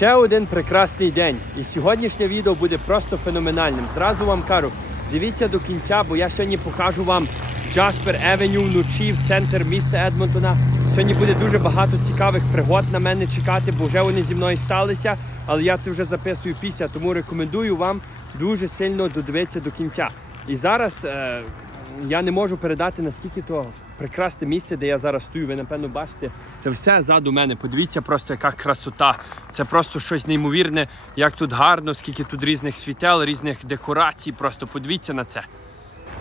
Ще один прекрасний день. І сьогоднішнє відео буде просто феноменальним. Зразу вам кажу, дивіться до кінця, бо я сьогодні покажу вам Джаспер Евеню вночі в центр міста Едмонтона. Сьогодні буде дуже багато цікавих пригод на мене чекати, бо вже вони зі мною сталися. Але я це вже записую після, тому рекомендую вам дуже сильно додивитися до кінця. І зараз е, я не можу передати наскільки то прекрасне місце, де я зараз стою. Ви напевно бачите, це все ззаду мене. Подивіться просто, яка красота. Це просто щось неймовірне, як тут гарно, скільки тут різних світел, різних декорацій. Просто подивіться на це.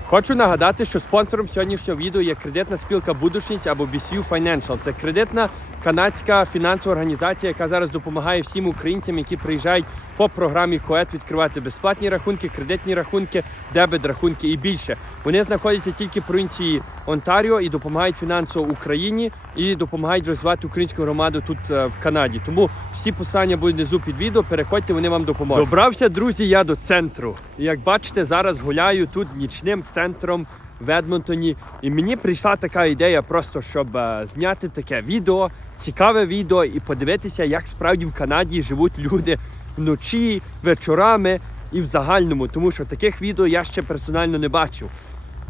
Хочу нагадати, що спонсором сьогоднішнього відео є кредитна спілка Будушність або BCU Financial. Це кредитна канадська фінансова організація, яка зараз допомагає всім українцям, які приїжджають по програмі КОЕТ відкривати безплатні рахунки, кредитні рахунки, дебет рахунки і більше. Вони знаходяться тільки в провінції Онтаріо і допомагають фінансово Україні і допомагають розвивати українську громаду тут е, в Канаді. Тому всі посилання будуть внизу під відео. Переходьте, вони вам допоможуть. Добрався, друзі, я до центру. Як бачите, зараз гуляю тут нічним центром в Едмонтоні. І мені прийшла така ідея, просто щоб е, зняти таке відео, цікаве відео і подивитися, як справді в Канаді живуть люди вночі, вечорами і в загальному, тому що таких відео я ще персонально не бачив.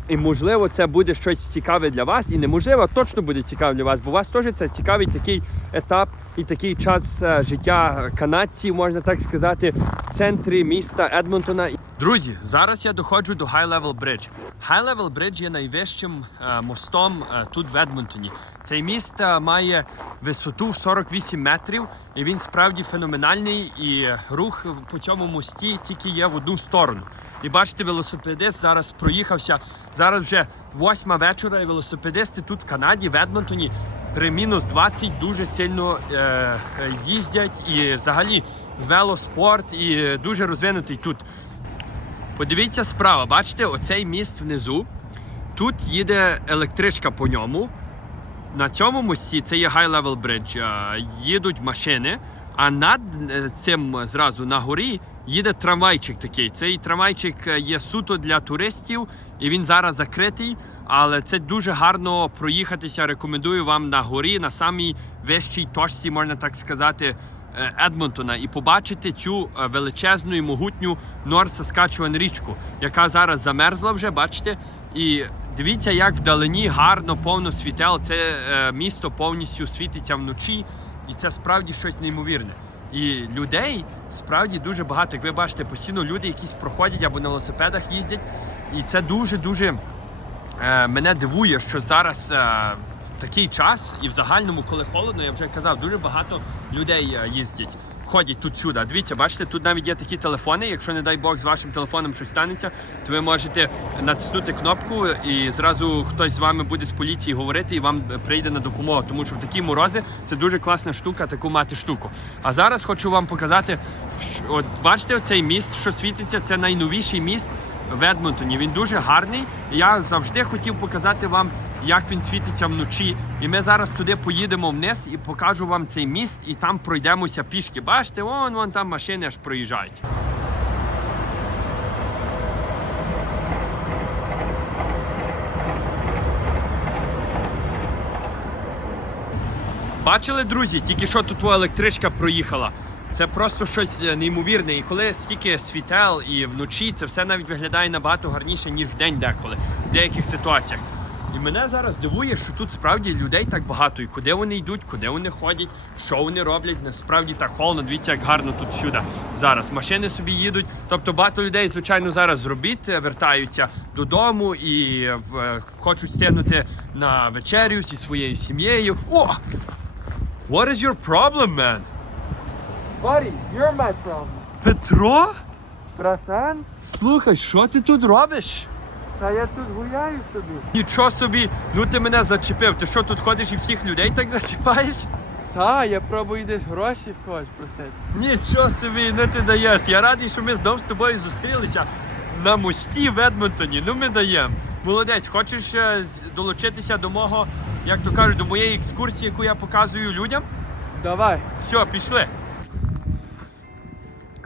І можливо, це буде щось цікаве для вас, і неможливо, точно буде цікаве для вас, бо у вас теж це цікавий такий етап і такий час е, життя канадців, можна так сказати, в центрі міста Едмонтона. Друзі, зараз я доходжу до High Level Bridge. High Level Bridge є найвищим е, мостом е, тут в Едмонтоні. Цей міст е, має висоту в 48 метрів, і він справді феноменальний. І рух по цьому мості тільки є в одну сторону. І бачите, велосипедист зараз проїхався. Зараз вже восьма вечора, і велосипедисти тут в Канаді, в Едмонтоні, при мінус 20 дуже сильно е, їздять. І взагалі велоспорт і дуже розвинутий тут. Подивіться справа, бачите, оцей міст внизу. Тут їде електричка по ньому. На цьому мості це є High Level Bridge. е, Їдуть машини, а над е, цим зразу на горі їде трамвайчик такий. Цей трамвайчик е, є суто для туристів, і він зараз закритий. Але це дуже гарно проїхатися. Рекомендую вам на горі, на самій вищій точці, можна так сказати, Едмонтона, і побачити цю е, величезну і могутню Saskatchewan річку, яка зараз замерзла вже, бачите? І дивіться, як вдалині гарно, повно світел. Це е, місто повністю світиться вночі, і це справді щось неймовірне. І людей справді дуже багато. Як ви бачите, постійно люди якісь проходять або на велосипедах їздять. І це дуже-дуже е, мене дивує, що зараз е, такий час і в загальному, коли холодно, я вже казав, дуже багато людей е, їздять. Ходять тут сюди. Дивіться, бачите, тут навіть є такі телефони. Якщо, не дай Бог, з вашим телефоном щось станеться, то ви можете натиснути кнопку і зразу хтось з вами буде з поліції говорити і вам прийде на допомогу. Тому що в такі морози це дуже класна штука, таку мати штуку. А зараз хочу вам показати, що, от бачите, цей міст, що світиться, це найновіший міст в Едмонтоні. Він дуже гарний. Я завжди хотів показати вам, як він світиться вночі. І ми зараз туди поїдемо вниз і покажу вам цей міст, і там пройдемося пішки. Бачите, вон вон там машини аж проїжджають. Бачили, друзі, тільки що тут електричка проїхала. Це просто щось е, неймовірне. І коли стільки світел і вночі, це все навіть виглядає набагато гарніше, ніж вдень деколи, в деяких ситуаціях. І мене зараз дивує, що тут справді людей так багато. І куди вони йдуть, куди вони ходять, що вони роблять. Насправді так холодно. Дивіться, як гарно тут всюди зараз. Машини собі їдуть. Тобто багато людей, звичайно, зараз робіт вертаються додому і е, хочуть стигнути на вечерю зі своєю сім'єю. О! What is your problem, man? Buddy, you're my problem. Петро? Братан, Слухай, що ти тут робиш? Та я тут гуляю собі. Нічого собі, ну ти мене зачепив. Ти що тут ходиш і всіх людей так зачіпаєш? Та, я пробую десь гроші в когось просити. Нічого собі, ну ти даєш. Я радий, що ми знов з тобою зустрілися на мості в Едмонтоні. Ну ми даємо. Молодець, хочеш е, долучитися до мого, як то кажуть, до моєї екскурсії, яку я показую людям? Давай. Все, пішли.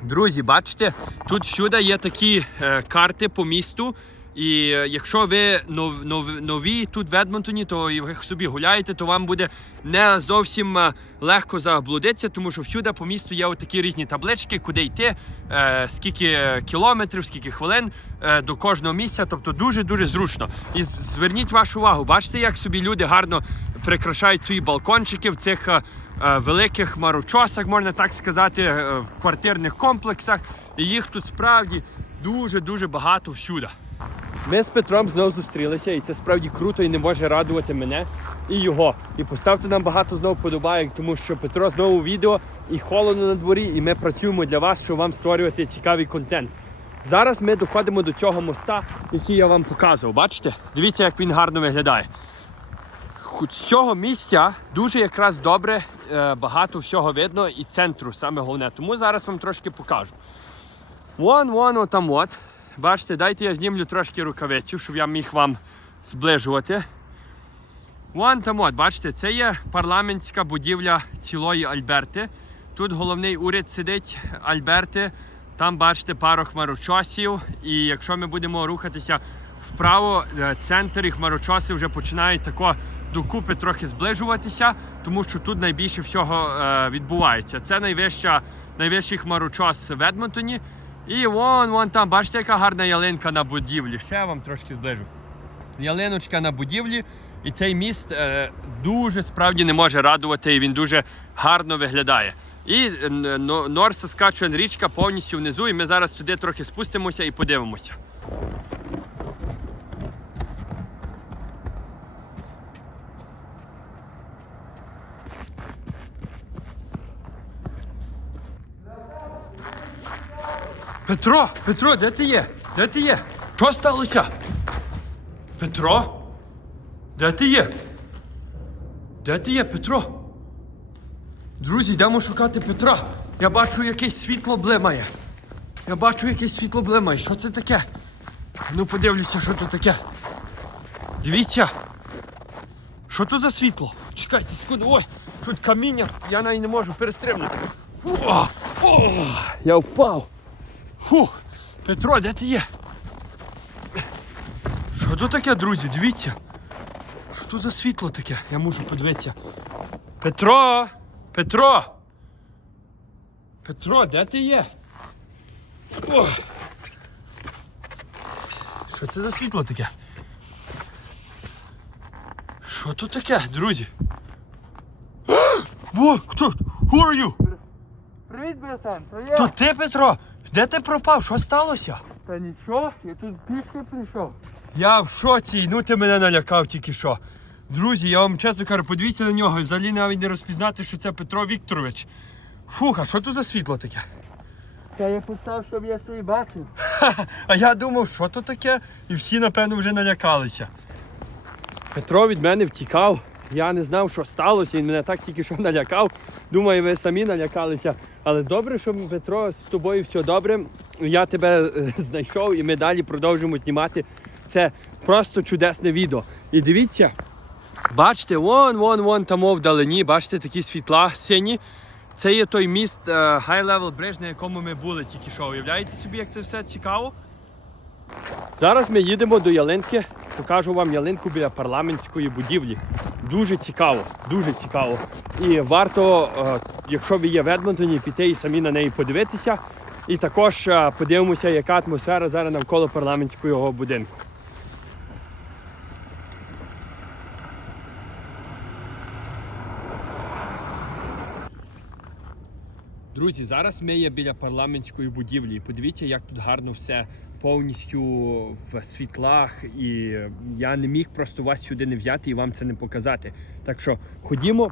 Друзі, бачите, тут всюди є такі е, карти по місту. І е, якщо ви нов, нов, нові тут в Едмонтоні, то і ви собі гуляєте, то вам буде не зовсім е, легко заблудитися, тому що всюди по місту є такі різні таблички, куди йти, е, скільки кілометрів, скільки хвилин е, до кожного місця. Тобто дуже-дуже зручно. І зверніть вашу увагу, бачите, як собі люди гарно прикрашають свої балкончики в цих е, е, великих марочосах, можна так сказати, е, в квартирних комплексах. І їх тут справді дуже-дуже багато всюди. Ми з Петром знову зустрілися, і це справді круто і не може радувати мене і його. І поставте нам багато знову подобаєк, тому що Петро знову відео і холодно на дворі, і ми працюємо для вас, щоб вам створювати цікавий контент. Зараз ми доходимо до цього моста, який я вам показував. Бачите? Дивіться, як він гарно виглядає. З цього місця дуже якраз добре е, багато всього видно і центру саме головне. Тому зараз вам трошки покажу. Вон, вон, там от. Бачите, дайте я знімлю трошки рукавицю, щоб я міг вам зближувати. Вон там от, бачите, це є парламентська будівля цілої Альберти. Тут головний уряд сидить Альберти. Там бачите пару хмарочосів. І якщо ми будемо рухатися вправо, е, центр і хмарочоси вже починають тако докупи трохи зближуватися, тому що тут найбільше всього е, відбувається. Це найвища, найвищий хмарочос в Едмонтоні. І вон, вон там, бачите, яка гарна ялинка на будівлі. Ще вам трошки зближу. Ялиночка на будівлі. І цей міст е, дуже справді не може радувати, і він дуже гарно виглядає. І е, но- Нор річка повністю внизу, і ми зараз сюди трохи спустимося і подивимося. Петро, Петро, де ти є? Де ти є? Що сталося? Петро? Де ти є? Де ти є, Петро? Друзі, йдемо шукати Петра. Я бачу якесь світло блимає. Я бачу якесь світло блимає. Що це таке? Ну подивлюся, що тут таке. Дивіться. Що тут за світло? Чекайте секунду. Ой, тут каміння, я навіть не можу перестрибнути. О, о, я впав. Фу, Петро, де ти є? Що тут таке, друзі? Дивіться. Що тут за світло таке? Я мушу подивитися. Петро! Петро! Петро, де ти є? О! Що це за світло таке? Що тут таке, друзі? О, хто? Who are you? Привіт, братан, я. То ти, Петро? Де ти пропав? Що сталося? Та нічого, я тут пішки прийшов. Я в шоці, ну ти мене налякав тільки що. Друзі, я вам чесно кажу, подивіться на нього, взагалі навіть не розпізнати, що це Петро Вікторович. Фух, а що тут за світло таке? Та я писав, щоб я собі бачив. А я думав, що тут таке? І всі, напевно, вже налякалися. Петро від мене втікав. Я не знав, що сталося, він мене так тільки що налякав. Думаю, ви самі налякалися. Але добре, що Петро з тобою все добре. Я тебе е, знайшов і ми далі продовжимо знімати. Це просто чудесне відео. І дивіться, бачите, вон, вон, вон там вдалині, бачите, такі світла сині. Це є той міст е, High Level Bridge, на якому ми були тільки що. Уявляєте собі, як це все цікаво? Зараз ми їдемо до ялинки. Покажу вам ялинку біля парламентської будівлі. Дуже цікаво, дуже цікаво. І варто, е, якщо ви є в Едмонтоні, піти і самі на неї подивитися. І також е, подивимося, яка атмосфера зараз навколо парламентського будинку. Друзі, зараз ми є біля парламентської будівлі. Подивіться, як тут гарно все повністю в світлах. І я не міг просто вас сюди не взяти і вам це не показати. Так що ходімо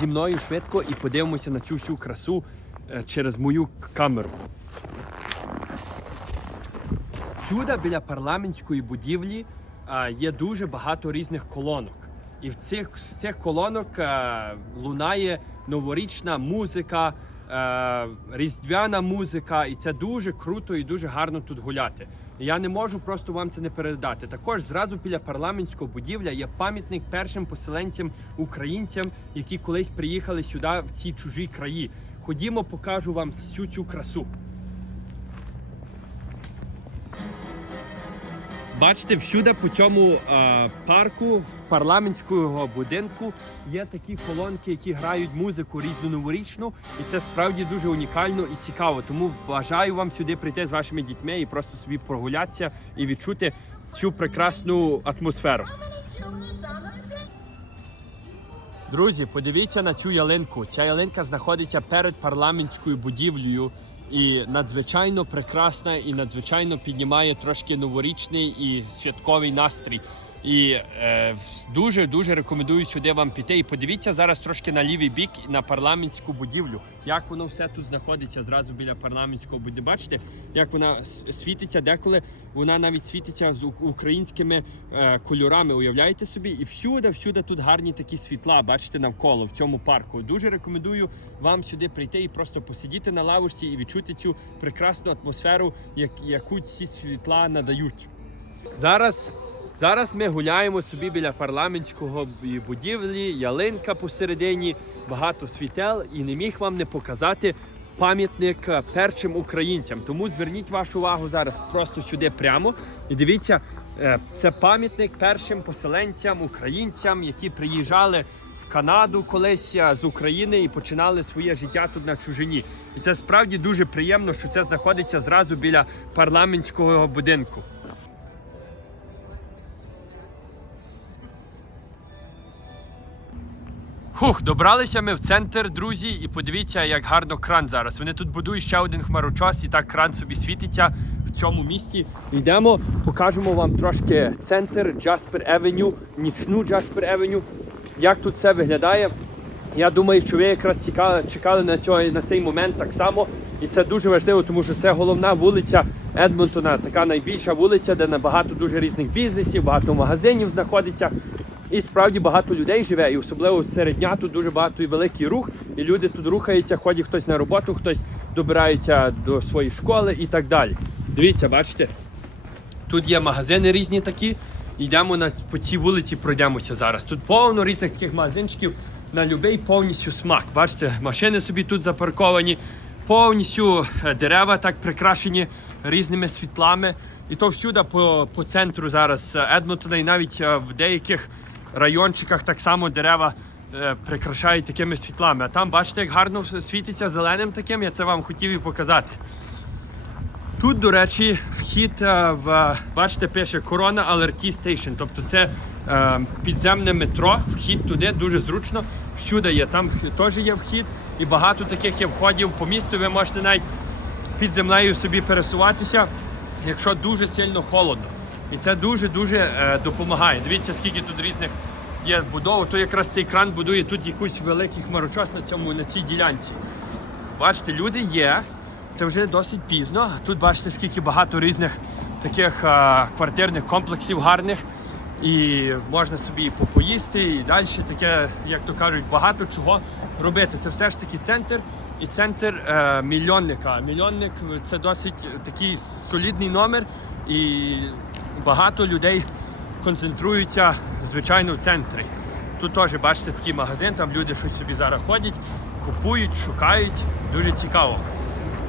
зі мною швидко і подивимося на цю всю красу е, через мою камеру. Сюди біля парламентської будівлі е, є дуже багато різних колонок. І в цих, з цих колонок е, лунає новорічна музика, різдвяна музика, і це дуже круто і дуже гарно тут гуляти. Я не можу просто вам це не передати. Також зразу біля парламентського будівля є пам'ятник першим поселенцям українцям, які колись приїхали сюди в ці чужі краї. Ходімо, покажу вам всю цю красу. Бачите, всюди по цьому е, парку, парламентського будинку є такі колонки, які грають музику різну новорічну, і це справді дуже унікально і цікаво. Тому бажаю вам сюди прийти з вашими дітьми і просто собі прогулятися і відчути цю прекрасну атмосферу. Друзі, подивіться на цю ялинку. Ця ялинка знаходиться перед парламентською будівлею і надзвичайно прекрасна і надзвичайно піднімає трошки новорічний і святковий настрій. І е, дуже дуже рекомендую сюди вам піти. І подивіться зараз трошки на лівий бік на парламентську будівлю. Як воно все тут знаходиться зразу біля парламентського будівлі. Бачите, як вона світиться деколи. Вона навіть світиться з українськими е, кольорами. Уявляєте собі? І всюди, всюди тут гарні такі світла. Бачите навколо в цьому парку. Дуже рекомендую вам сюди прийти і просто посидіти на лавочці і відчути цю прекрасну атмосферу, як, яку ці світла надають. Зараз, зараз ми гуляємо собі біля парламентського будівлі, ялинка посередині, багато світел, і не міг вам не показати пам'ятник першим українцям. Тому зверніть вашу увагу зараз просто сюди прямо і дивіться, е, це пам'ятник першим поселенцям, українцям, які приїжджали в Канаду колись е, з України і починали своє життя тут на чужині. І це справді дуже приємно, що це знаходиться зразу біля парламентського будинку. Хух, добралися ми в центр, друзі, і подивіться, як гарно кран зараз. Вони тут будують ще один хмарочос, і так кран собі світиться в цьому місті. Йдемо, покажемо вам трошки центр Jasper Avenue, нічну Jasper Avenue. Як тут все виглядає. Я думаю, що ви якраз чекали, на, цього, на цей момент так само. І це дуже важливо, тому що це головна вулиця Едмонтона, така найбільша вулиця, де набагато дуже різних бізнесів, багато магазинів знаходиться. І справді багато людей живе, і особливо серед дня тут дуже багато і великий рух, і люди тут рухаються, ходять хтось на роботу, хтось добирається до своєї школи і так далі. Дивіться, бачите, Тут є магазини різні такі. Йдемо на по цій вулиці, пройдемося зараз. Тут повно різних таких магазинчиків на будь-який повністю смак. Бачите, машини собі тут запарковані, повністю е, дерева так прикрашені різними світлами. І то всюди по, по центру зараз е, Едмонтона, і навіть е, в деяких райончиках так само дерева е, прикрашають такими світлами. А там бачите, як гарно світиться зеленим таким. Я це вам хотів і показати. Тут, до речі, вхід е, в бачите, пише Corona LRT Station. Тобто це е, підземне метро. Вхід туди дуже зручно. Всюди є. Там теж є вхід, і багато таких є входів по місту. Ви можете навіть під землею собі пересуватися, якщо дуже сильно холодно. І це дуже-дуже е, допомагає. Дивіться, скільки тут різних є будов. То якраз цей кран будує тут якийсь великий хмарочос на цьому на цій ділянці. Бачите, люди є. Це вже досить пізно. Тут бачите, скільки багато різних таких а, квартирних комплексів гарних. І можна собі попоїсти, і далі таке, як то кажуть, багато чого робити. Це все ж таки центр і центр е, мільйонника. Мільйонник це досить такий солідний номер, і багато людей концентруються, звичайно, в центрі. Тут теж бачите такий магазин, там люди щось собі зараз ходять, купують, шукають. Дуже цікаво.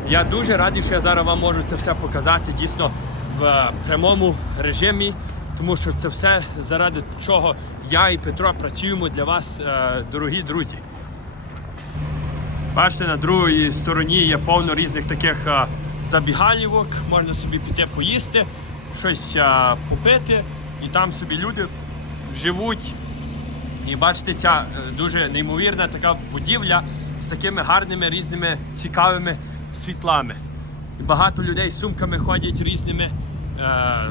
Я дуже радий, що я зараз вам можу це все показати дійсно в е, прямому режимі, тому що це все заради чого я і Петро працюємо для вас, е, дорогі друзі. Бачите, на другій стороні є повно різних таких е, забігалівок, можна собі піти поїсти, щось попити, і там собі люди живуть. І бачите, ця е, дуже неймовірна така будівля з такими гарними різними цікавими світлами. І багато людей з сумками ходять різними, е,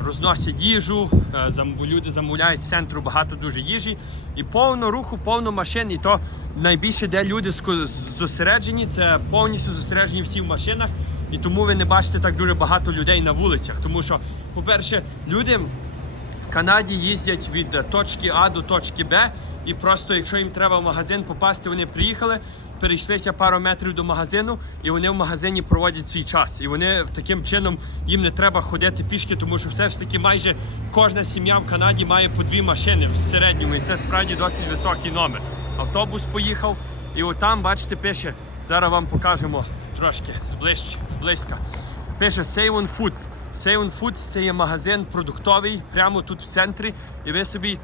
розносять їжу, е, люди замовляють з центру багато дуже їжі. І повно руху, повно машин. І то найбільше, де люди зосереджені, це повністю зосереджені всі в машинах. І тому ви не бачите так дуже багато людей на вулицях. Тому що, по-перше, люди в Канаді їздять від точки А до точки Б, і просто, якщо їм треба в магазин попасти, вони приїхали, перейшлися пару метрів до магазину, і вони в магазині проводять свій час. І вони таким чином їм не треба ходити пішки, тому що все ж таки майже кожна сім'я в Канаді має по дві машини в середньому, і це справді досить високий номер. Автобус поїхав, і отам, бачите, пише. Зараз вам покажемо трошки зближче, зблизька. Пише Save on Food. Seion Foods це є магазин продуктовий прямо тут в центрі. І ви собі,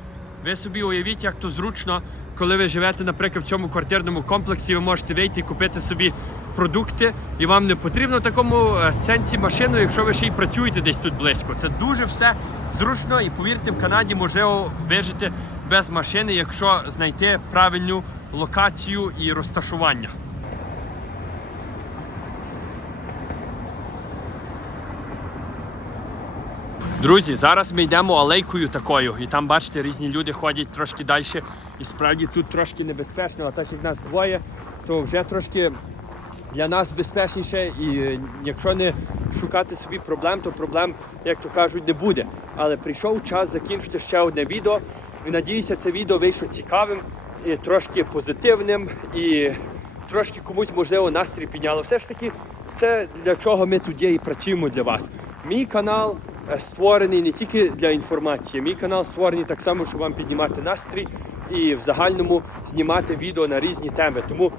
ви собі уявіть, як то зручно, коли ви живете, наприклад, в цьому квартирному комплексі, ви можете вийти і купити собі продукти, і вам не потрібно в такому е, сенсі машину, якщо ви ще й працюєте десь тут близько. Це дуже все зручно, і повірте, в Канаді можливо вижити без машини, якщо знайти правильну локацію і розташування. Друзі, зараз ми йдемо алейкою такою, і там бачите, різні люди ходять трошки далі. І справді тут трошки небезпечно, а так як нас двоє, то вже трошки для нас безпечніше. І е, якщо не шукати собі проблем, то проблем, як то кажуть, не буде. Але прийшов час закінчити ще одне відео. І надіюся, це відео вийшло цікавим і трошки позитивним і трошки комусь можливо настрій підняло. Все ж таки, це для чого ми тут є і працюємо для вас. Мій канал створений не тільки для інформації, мій канал створений так само, щоб вам піднімати настрій і в загальному знімати відео на різні теми. Тому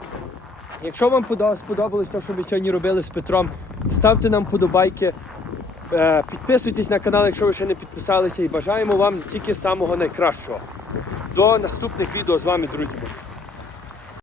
Якщо вам сподобалось те, що ми сьогодні робили з Петром, ставте нам подобайки, е, підписуйтесь на канал, якщо ви ще не підписалися, і бажаємо вам тільки самого найкращого. До наступних відео з вами, друзі.